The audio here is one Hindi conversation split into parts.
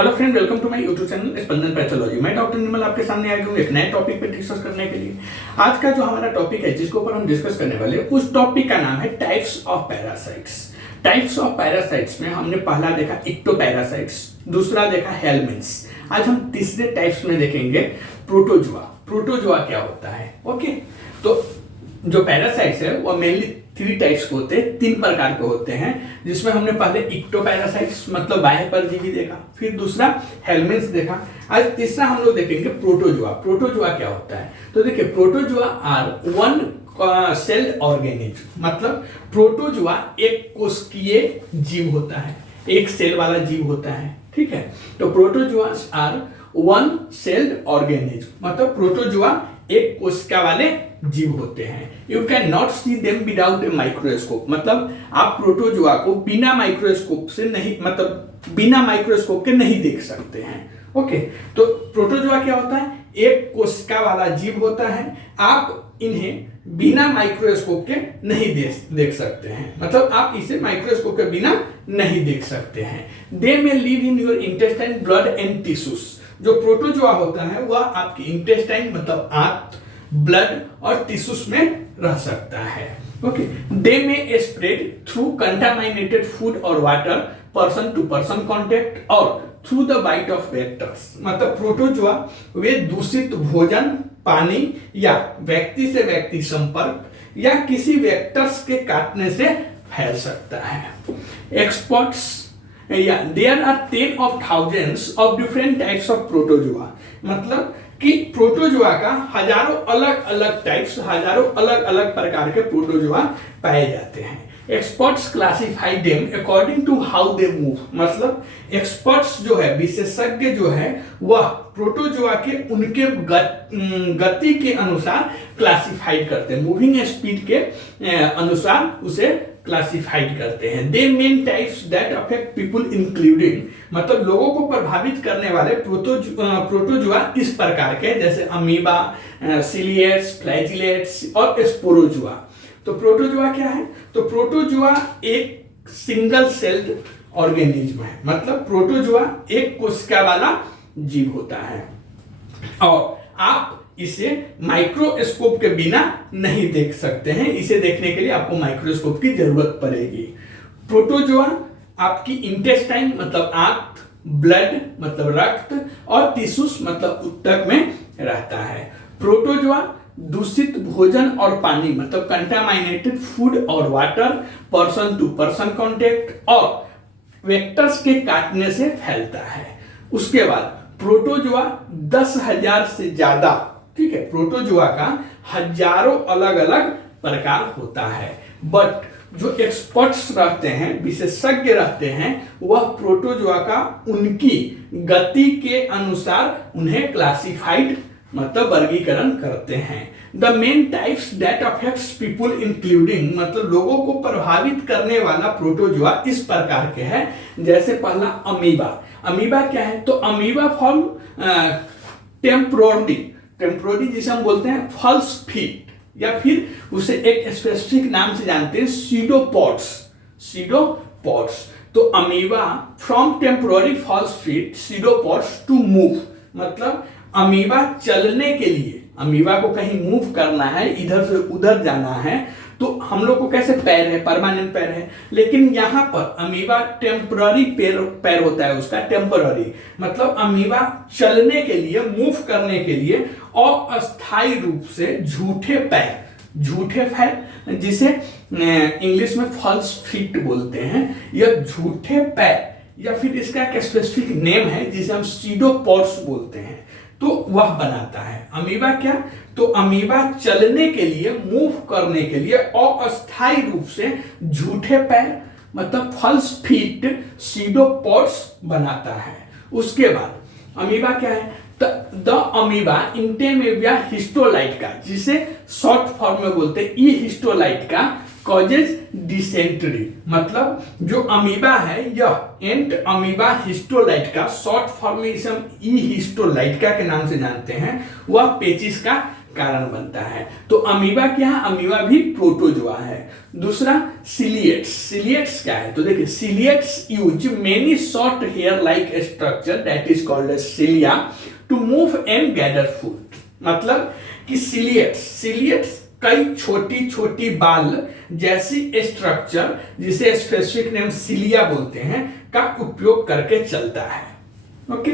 Hello friend, welcome to my YouTube channel Spandan pathology. मैं डॉक्टर निर्मल आपके सामने आ गया हूँ एक नए टॉपिक पे डिस्कस करने के लिए। आज का जो हमारा टॉपिक है जिसके ऊपर हम डिस्कस करने वाले हैं उस टॉपिक का नाम है types of parasites. Types of parasites में हमने पहला देखा इक्टोपैरासाइट्स, दूसरा देखा हेलमिन्थ्स। आज हम तीसरे टाइप्स में देखेंगे प्रोटोजुआ। प्रोटोजुआ क्या होता है? ओके, तो जो पैरासाइट्स है वो मेनली 3 टाइप्स के होते हैं, 3 प्रकार के होते हैं, जिसमें हमने पहले इक्टोपैरासाइट्स मतलब बाह्य परजीवी देखा, फिर दूसरा हेलमिन्थ्स देखा, आज तीसरा हम लोग देखेंगे प्रोटोजुआ। प्रोटोजुआ क्या होता है? तो देखिए, protozoa are one cell organism, मतलब प्रोटोजुआ एक कोशिकीय जीव होता है, एक सेल वाला जीव होता है। ठीक है, तो protozoa are one celled organism, मतलब प्रोटोजुआ एक कोशिका वाले जीव होते हैं। You can not see them without a microscope, मतलब आप प्रोटोजुआ को बिना माइक्रोस्कोप से नहीं, मतलब बिना माइक्रोस्कोप के नहीं देख सकते हैं। ओके, तो प्रोटोजुआ क्या होता है? एक कोशिका वाला जीव होता है। आप इन्हें बिना माइक्रोस्कोप के नहीं देख सकते हैं, मतलब आप इसे माइक्रोस्कोप के बिना नहीं देख सकते हैं। They may live in your intestine, blood and tissues. जो प्रोटोजुआ होता है वह आपकी इंटेस्टाइन मतलब आंत, ब्लड और टिश्यूज में रह सकता है। Okay, they may spread through contaminated food और water, person to person contact और through the bite of vectors. मतलब प्रोटोजुआ वे दूषित भोजन, पानी या व्यक्ति से व्यक्ति संपर्क या किसी वेक्टर्स के काटने से फैल सकता है। Experts there are 10 of thousands of different types of protozoa, मतलब कि प्रोटोजुआ का हजारों अलग अलग टाइप्स, हजारों अलग अलग प्रकार के प्रोटोजुआ पाए जाते हैं। Experts classify them according to how they move, मतलब एक्सपर्ट्स जो है, विशेषज्ञ जो है, वह प्रोटोजुआ के उनके गति के अनुसार क्लासिफाइड करते हैं, मूविंग स्पीड के अनुसार उसे क्लासिफाइड करते हैं। They main types that affect people including, मतलब लोगों को प्रभावित करने वाले प्रोटोजुआ इस प्रकार के, जैसे अमीबा, सिलिएट्स, फ्लैजिलेट्स और स्पोरोजुआ। तो प्रोटोजुआ क्या है? तो प्रोटोजुआ एक सिंगल सेल्ड ऑर्गेनिज्म है, मतलब प्रोटोजुआ एक कोशिका वाला जीव होता है और आप इसे माइक्रोस्कोप के बिना नहीं देख सकते हैं। इसे देखने के लिए आपको माइक्रोस्कोप की जरूरत पड़ेगी। प्रोटोजुआ आपकी इंटेस्टाइन मतलब आंत, ब्लड मतलब रक्त और टिश्यूज मतलब ऊतक में रहता है। प्रोटोजुआ दूषित भोजन और पानी मतलब कंटामिनेटेड फूड और water, person to person contact और वेक्टर्स के काटने से फैलता है। उसके बाद प्रोटोजुआ 10,000 से ज्यादा, ठीक है, प्रोटोजुआ का हजारों अलग अलग प्रकार होता है। बट जो एक्सपर्ट्स रहते हैं, विशेषज्ञ रहते हैं, वह प्रोटोजुआ का उनकी गति के अनुसार उन्हें क्लासिफाइड मतलब वर्गीकरण करते हैं। The main types that affects people including, मतलब लोगों को प्रभावित करने वाला प्रोटोजुआ इस प्रकार के हैं। जैसे पहला अमीबा। अमीबा क्या है? तो अमीबा फॉर्म टेम्पोररी जिसे हम बोलते हैं फॉल्स फीट, या फिर उसे एक स्पेसिफिक नाम से जानते हैं सीडोपोड्स। तो amoeba from temporary false feet pseudopods to move, मतलब अमीबा चलने के लिए, अमीबा को कहीं मूव करना है, इधर से उधर जाना है, तो हम लोग को कैसे पैर है, परमानेंट पैर है, लेकिन यहाँ पर अमीबा टेम्पररी पैर होता है उसका, टेम्पररी मतलब अमीबा चलने के लिए, मूव करने के लिए अस्थायी रूप से झूठे पैर, जिसे इंग्लिश में फॉल्स फीट बोलते हैं, यह झूठे पैर या फिर इसका एक स्पेसिफिक नेम है जिसे हम सीडोपोड्स बोलते हैं, तो वह बनाता है। अमीबा क्या? तो अमीबा चलने के लिए, मूव करने के लिए अस्थायी रूप से झूठे पैर मतलब फॉल्स फीट सीडोपोड्स बनाता है। उसके बाद अमीबा क्या है? द अमीबा इंटेमेविया हिस्टोलाइट का, जिसे शॉर्ट फॉर्म में बोलते हैं ई हिस्टोलाइट का, कॉजेज डिसेंट्री, मतलब जो अमीबा है यह एंट अमीबा हिस्टोलाइट का, शॉर्ट फॉर्म में इसे हम ई हिस्टोलाइट का के नाम से जानते हैं, वह पेचिस का कारण बनता है। तो अमीबा क्या है? अमीबा भी प्रोटोजोआ है। दूसरा सिलिएट्स। सिलिएट्स क्या है? तो देखिए ciliates use many short hair like structure that is called as cilia to move and gather food. मतलब कि सिलिएट्स कई छोटी छोटी बाल जैसी स्ट्रक्चर जिसे स्पेसिफिक नेम सिलिया बोलते हैं का उपयोग करके चलता है। ओके,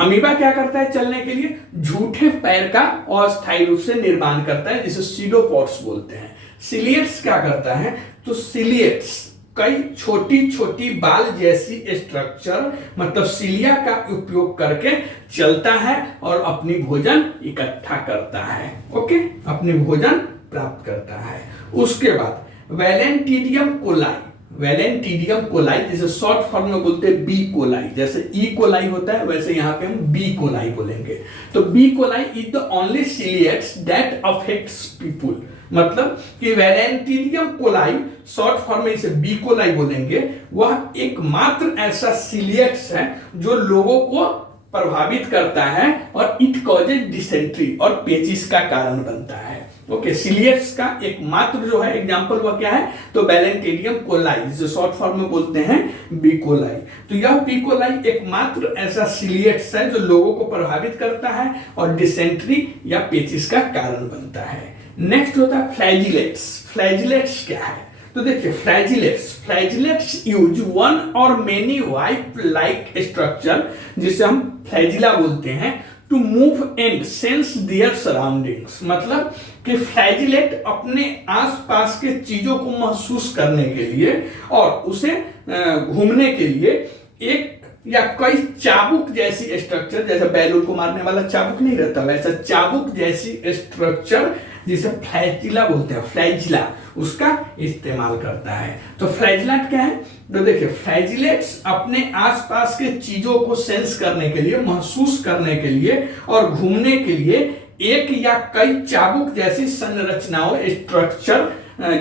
अमीबा क्या करता है चलने के लिए? झूठे पैर का अस्थायी रूप से निर्माण करता है जिसे सीडोपॉड्स बोलते हैं। सिलिएट्स क्या करता है? तो सिलिएट्स कई छोटी छोटी बाल जैसी स्ट्रक्चर मतलब सिलिया का उपयोग करके चलता है और अपनी भोजन इकट्ठा करता है। ओके, अपनी भोजन प्राप्त करता है। उसके बाद वैलेंटिडियम कोलाई। वैलेंटिडियम कोलाई जिसे शॉर्ट फॉर्म में बोलते हैं बी कोलाई, जैसे ई कोलाई होता है वैसे यहाँ पे हम बी कोलाई बोलेंगे। तो B coli is the only ciliates that affects people. मतलब कि वैलेंटिडियम कोलाई शॉर्ट फॉर्म में इसे बी कोलाई बोलेंगे, वह एकमात्र ऐसा सिलिएट्स है जो लोगों को प्रभावित करता है और इट कॉजेज डिसेंट्री और पेचिस का कारण बनता है। ओके, सिलिएट्स का एकमात्र जो है एग्जांपल वह क्या है? तो वैलेंटिडियम कोलाई जिसे शॉर्ट फॉर्म में बोलते हैं बी कोलाई। तो यह बी कोलाई एकमात्र ऐसा सिलिएट्स है जो लोगों को प्रभावित करता है और डिसेंट्री या पेचिस का कारण बनता है। नेक्स्ट होता है फ्लैजिलेट्स। फ्लैजिलेट्स क्या है? तो देखिए फ्लैजिलेट्स यूज वन और मेनी वाइप लाइक स्ट्रक्चर जिसे हम फ्लैजिला बोलते हैं to move and sense their surroundings. मतलब कि फ्लैजिलेट अपने आसपास के चीजों को महसूस करने के लिए और उसे घूमने के लिए एक या कई चाबुक जैसी स्ट्रक्चर, जैसे बैलून को मारने वाला चाबुक नहीं रहता वैसा चाबुक जैसी स्ट्रक्चर जिसे फ्लैजिला बोलते हैं, फ्लैजिला, उसका इस्तेमाल करता है। तो फ्लैजिलेट क्या है? तो देखिए फ्लैजिलेट्स अपने आसपास के चीजों को सेंस करने के लिए, महसूस करने के लिए और घूमने के लिए एक या कई चाबुक जैसी संरचनाओं स्ट्रक्चर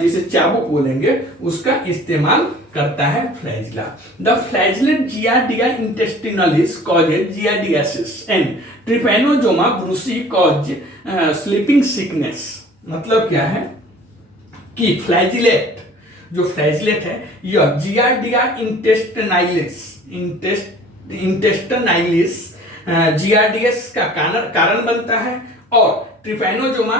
जिसे चाबुक बोलेंगे उसका इस्तेमाल करता है flagella. The flagellate Giardia intestinalis causes giardiasis and Trypanosoma brucei cause sleeping sickness. मतलब क्या है कि फ्लैजिलेट जो फ्लैजिलेट है यह जियार्डिया इंटेस्टिनालिस जियार्डियस का कारण बनता है और ट्रिपैनोजोमा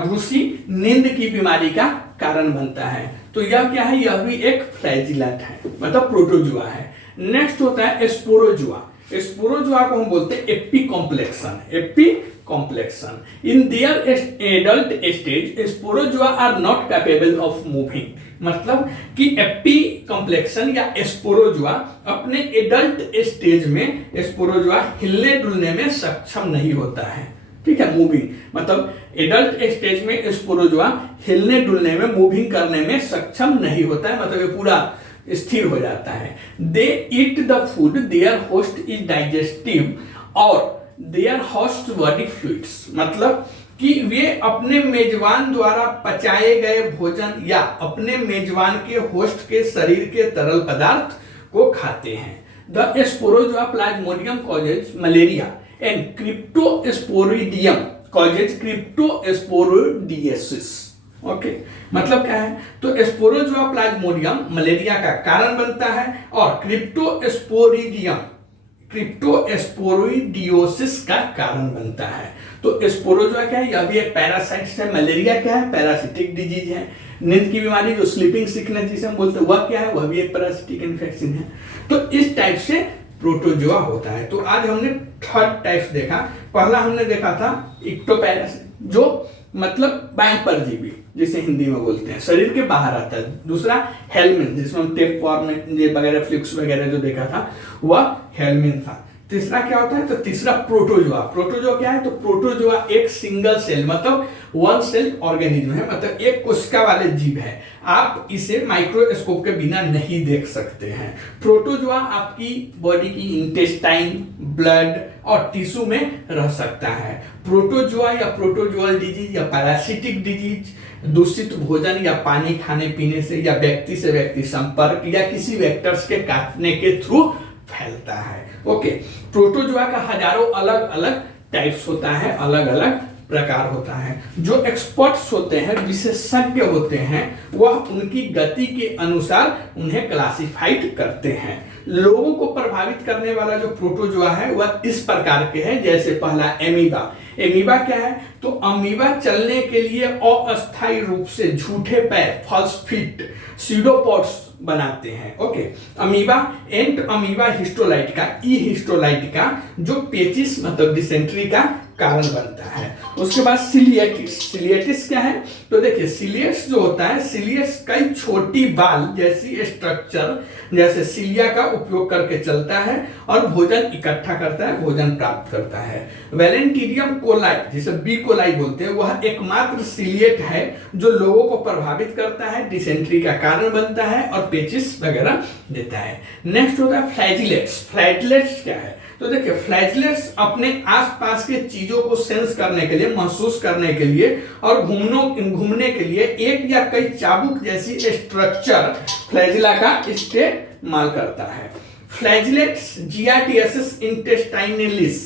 ब्रूसी नींद की बीमारी का कारण बनता है। तो यह क्या है? यह भी एक फ्लैजिलेट है, मतलब प्रोटोजुआ है। नेक्स्ट होता है स्पोरोजुआ। स्पोरोजुआ को हम बोलते हैं apicomplexan. Apicomplexan in their adult stage sporozoa are not capable of moving. मतलब कि एपिकॉम्प्लेक्सन या स्पोरोजुआ अपने एडल्ट स्टेज में स्पोरोजुआ हिलने डुलने में सक्षम नहीं होता है। ठीक है, मूविंग मतलब एडल्ट स्टेज में स्पोरोजुआ हिलने डुलने में, मूविंग करने में सक्षम नहीं होता है, मतलब ये पूरा स्थिर हो जाता है। They eat the food their host is digestive और देयर होस्ट बॉडी फ्लूइड्स। मतलब कि वे अपने मेजबान द्वारा पचाए गए भोजन या अपने मेजबान के होस्ट के शरीर के तरल पदार्थ को खाते हैं। The sporozoa Plasmodium causes malaria and Cryptosporidium causes cryptosporidiosis. Okay, मतलब क्या है? तो स्पोरोजुआ प्लाज्मोडियम मलेरिया का कारण बनता है और क्रिप्टोस्पोरिडियोसिस का कारण बनता है। तो स्पोरोजुआ क्या है? यह भी एक पैरासाइट है। मलेरिया क्या है? पैरासिटिक डिजीज है। नींद की बीमारी जो स्लीपिंग सिकनेस जिसे हम बोलते हैं वह क्या है? वह भी एक पैरासिटिक इन्फेक्शन है। तो इस टाइप से प्रोटोजुआ होता है। तो आज हमने थर्ड टाइप्स देखा। पहला हमने देखा था इक्टोपैरासिट जो मतलब बाह्य परजीवी जिसे हिंदी में बोलते हैं, शरीर के बाहर आता है। दूसरा हेलमिन जिसमें हम टेप फॉर्म में ये वगैरह फ्लिक्स वगैरह जो देखा था वह हेलमिन था। तीसरा क्या होता है? तो तीसरा प्रोटोजुआ। प्रोटोजुआ क्या है? तो प्रोटोजुआ एक सिंगल सेल मतलब वन सेल ऑर्गेनिज्म है, मतलब एक कोशिका वाले जीव है। आप इसे माइक्रोस्कोप के बिना नहीं देख सकते हैं। प्रोटोजुआ आपकी बॉडी की इंटेस्टाइन, ब्लड और टिश्यू में रह सकता है। प्रोटोजुआ या प्रोटोजुअल डिजीज या पैरासिटिक डिजीज दूषित भोजन या पानी खाने पीने से या व्यक्ति से व्यक्ति संपर्क या किसी वेक्टर्स के काटने के थ्रू फैलता है। ओके, प्रोटोजुआ का हजारों अलग अलग टाइप्स होता है, अलग अलग प्रकार होता है। जो एक्सपर्ट्स होते हैं, विशेषज्ञ होते हैं, वह उनकी गति के अनुसार उन्हें क्लासिफाइड करते हैं। लोगों को प्रभावित करने वाला जो प्रोटोजोआ है वह इस प्रकार के हैं, जैसे पहला एमीबा। एमीबा क्या है? तो अमीबा चलने के लिए अस्थायी रूप से झूठे पैर, फॉल्स फीट, सीडोपॉड्स बनाते हैं। ओके, अमीबा, एंट अमीबा हिस्टोलाइट का, ई हिस्टोलाइट का, जो पेचिस मतलब डिसेंट्री का कारण बनता है। उसके बाद सिलिएटिस। सिलिएटिस क्या है? तो देखिए, सिलियस जो होता है, सिलियस कई छोटी बाल जैसी स्ट्रक्चर जैसे सिलिया का उपयोग करके चलता है और भोजन इकट्ठा करता है, भोजन प्राप्त करता है। वैलेंटिडियम कोलाई, जिसे बी कोलाई बोलते हैं, वह एकमात्र सिलिएट है जो लोगों को प्रभावित करता है, डिसेंट्री का कारण बनता है और पेचिस वगैरह देता है। नेक्स्ट होता है फ्लैजिलेट्स। फ्लैजिलेट्स क्या है? तो देखिए, फ्लैजिलेट्स अपने आसपास के चीजों को सेंस करने के लिए, महसूस करने के लिए और घूमने के लिए एक या कई चाबुक जैसी स्ट्रक्चर फ्लैजिला का इस्तेमाल करता है। फ्लैजिलेट्स जियाटियसिस इंटेस्टाइनलिस,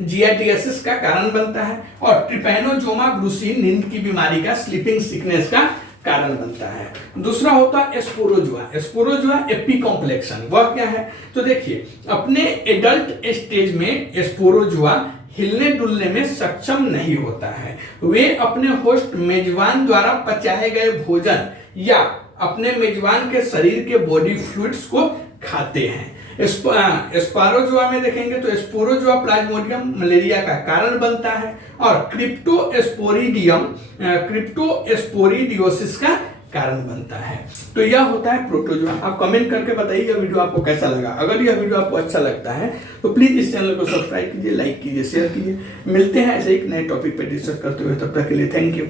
जियाटियसिस का कारण बनता है और ट्रिपैनोजोमा ब्रूसी, नींद की बीमारी का, स्लीपिंग सिकनेस का कारण बनता है। दूसरा होता है स्पोरोजुआ। स्पोरोजुआ एपिकॉम्प्लेक्शन, वह क्या है? तो देखिए, अपने एडल्ट स्टेज में स्पोरोजुआ हिलने डुलने में सक्षम नहीं होता है। वे अपने होस्ट मेजबान द्वारा पचाए गए भोजन या अपने मेजबान के शरीर के बॉडी फ्लूइड्स को खाते हैं। स्पारोजुआ में देखेंगे तो स्पोरोजुआ प्लाज्मोडियम मलेरिया का कारण बनता है और क्रिप्टोस्पोरिडियोसिस का कारण बनता है। तो यह होता है प्रोटोजुआ। आप कमेंट करके बताइए यह वीडियो आपको कैसा लगा। अगर यह वीडियो आपको अच्छा लगता है तो प्लीज इस चैनल को सब्सक्राइब कीजिए, लाइक कीजिए, शेयर कीजिए। मिलते हैं ऐसे एक नए टॉपिक पे डिस्कस करते हुए, तब तक के लिए थैंक यू।